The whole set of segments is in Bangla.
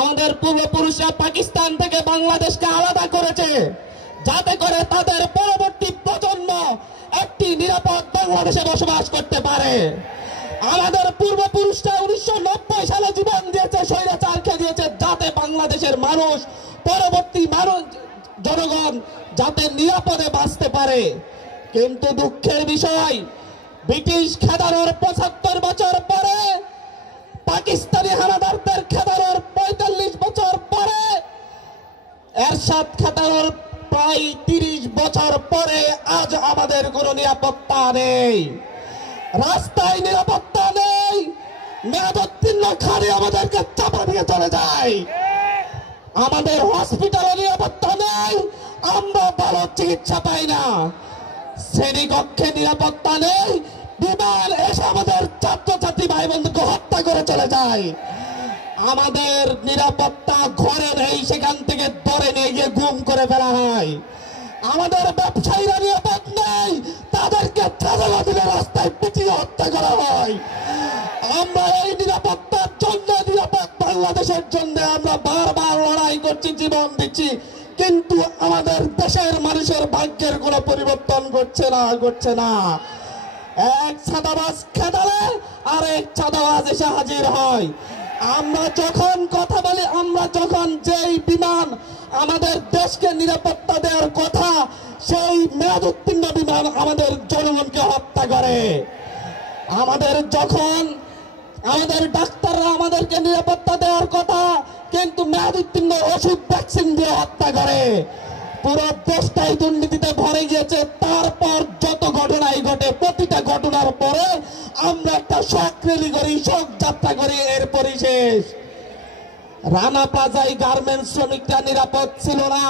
আমাদের পূর্বপুরুষরা পাকিস্তান থেকে বাংলাদেশকে আলাদা করেছে যাতে করে তাদের পরবর্তী প্রজন্ম একটি নিরাপদ বাংলাদেশে বসবাস করতে পারে। আমাদের পূর্বপুরুষরা 1990 সালে জীবন দিয়েছে, স্বৈরাচারকে দিয়েছে যাতে বাংলাদেশের মানুষ, পরবর্তী জনগণ যাতে নিরাপদে বাঁচতে পারে। কিন্তু দুঃখের বিষয়, ব্রিটিশ খেদানোর 75 বছর পরে, পাকিস্তানি হানাদারদের খেদানোর 45 বছর পরে, এরশাদ খেদানোর প্রায় 30 বছর পরে আজ আমাদের কোনো নিরাপত্তা নেই। রাস্তায় নিরাপত্তা নেই, মেয়াদোত্তীর্ণ খালি আমাদেরকে চাপা দিয়ে চলে যায়। আমাদের হসপিটালে নিরাপত্তা নেই, আমরা ভালো চিকিৎসা পাই না। শ্রেণীকক্ষে নিরাপত্তা নেই, বিমান এসে আমাদের ছাত্রছাত্রী ভাই বন্ধুকে হত্যা করে চলে যায়। আমাদের নিরাপত্তা ঘরে নেই, সেখান থেকে ধরে নিয়ে গিয়ে গুম করে ফেলা হয়। আমাদের ব্যবসায়ীরা নিরাপদ নেই, তাদেরকে চাঁদা দিলে রাস্তায় পিটিয়ে হত্যা করা হয়। আমরা এই নিরাপত্তার জন্য, নিরাপদ বাংলাদেশের জন্য আমরা বারবার লড়াই করছি, জীবন দিচ্ছি, কিন্তু আমাদের দেশের মানুষের ভাগ্যের কোনো পরিবর্তন ঘটছে না। এক ছাদাবাজ খেদালে আর এক ছাদাবাজ এসে হাজির হয়। আমরা যখন কথা বলি, আমরা যখন যেই বিমান আমাদের দেশকে নিরাপত্তা দেওয়ার কথা, সেই মেয়াদোত্তীর্ণ বিমান আমাদের জনগণকে হত্যা করে। আমাদের ডাক্তাররা আমাদেরকে নিরাপত্তা দেওয়ার কথা, কিন্তু মেয়াদোত্তীর্ণ ওষুধ ভ্যাকসিন দিয়ে হত্যা করে। পুরো দেশটাই দুর্নীতিতে ভরে গিয়েছে। তারপর যত ঘটনাই ঘটে, প্রতিটা ঘটনার পরে আমরা একটা শোক র্যালি করি, শোক যাত্রা করি, এরপরই শেষ। রানা প্লাজায় গার্মেন্টস শ্রমিকরা নিরাপদ ছিল না,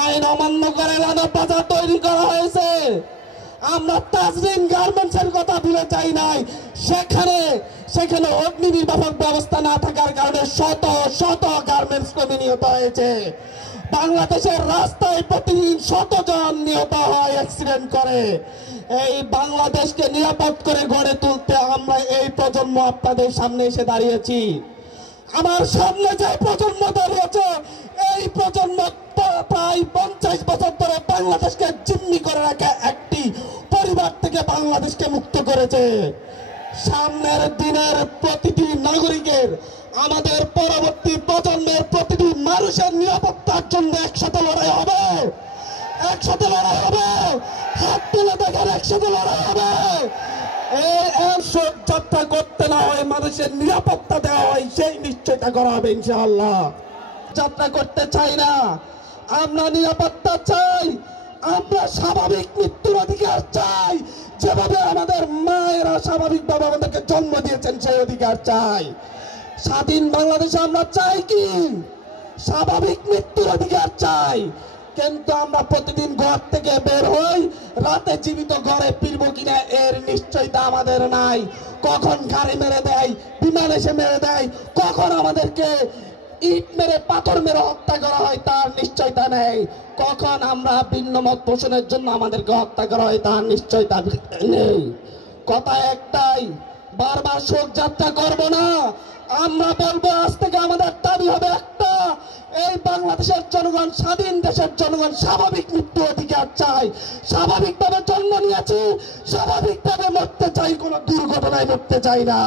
আইন অমান্য করে রানা প্লাজা তৈরি করা হয়েছে। আমরা তাজরিন গার্মেন্টস এর কথা ভুলে যাই নাই। সেখানে অগ্নি নির্বাপক ব্যবস্থা না থাকার কারণে শত শত গার্মেন্টস কর্মী নিহত হয়েছে। বাংলাদেশের রাস্তায় প্রতিদিন 100 জন নিহত হয় অ্যাক্সিডেন্ট করে। এই বাংলাদেশকে নিরাপদ করে গড়ে তুলতে আমরা এই প্রজন্ম আপনাদের সামনে এসে দাঁড়িয়েছি। আমার সামনে যে প্রজন্ম দাঁড়িয়েছে, এই প্রজন্ম প্রায় 50 বছর ধরে বাংলাদেশকে জিম্মি করে রাখা একটি পরিবার থেকে বাংলাদেশকে মুক্ত করেছে। সামনের দিনের প্রতিটি নাগরিকের, আমাদের পরবর্তী প্রজন্মের প্রতিটি মানুষের নিরাপত্তার জন্য একসাথে লড়াই হবে, একসাথে লড়াই হবে। হাত তুলে দেখেন, একসাথে লড়াই হবে। এই শোক যাত্রা করতে না হয়, মানুষের নিরাপত্তা দেওয়া হয়, সেই নিশ্চয়তা করা হবে ইনশাআল্লাহ। যাত্রা করতে চাই না, আমরা নিরাপত্তা চাই, আমরা স্বাভাবিক মৃত্যুর অধিকার চাই। যেভাবে আমাদের মায়েরা স্বাভাবিকভাবে আমাদেরকে জন্ম দিয়েছেন, সেই অধিকার চাই। স্বাধীন বাংলাদেশে আমরা চাই কি? স্বাভাবিক মৃত্যুর অধিকার চাই। কিন্তু আমরা প্রতিদিন ঘর থেকে বের হই, রাতে জীবিত ঘরে ফিরবো কিনা এর নিশ্চয়তা আমাদের নাই। কখন গাড়ি মেরে দেয়, বিমান এসে মেরে দেয়, কখন আমাদেরকে ইট মেরে পাথর মেরে হত্যা করা হয় তার নিশ্চয়তা নেই। কখন আমরা ভিন্ন মত পোষণের জন্য আমাদেরকে হত্যা করা হয় তার নিশ্চয়তা নেই। কথা একটাই, বারবার শোক যাত্রা করব না। আমরা বলবো আজ থেকে আমাদের দাবি হবে একটা, এই বাংলাদেশের জনগণ, স্বাধীন দেশের জনগণ স্বাভাবিক মৃত্যু অধিকার চাই। স্বাভাবিকভাবে জন্ম নিয়েছি, স্বাভাবিকভাবে মরতে চাই, কোনো দুর্ঘটনায় মরতে চাই না।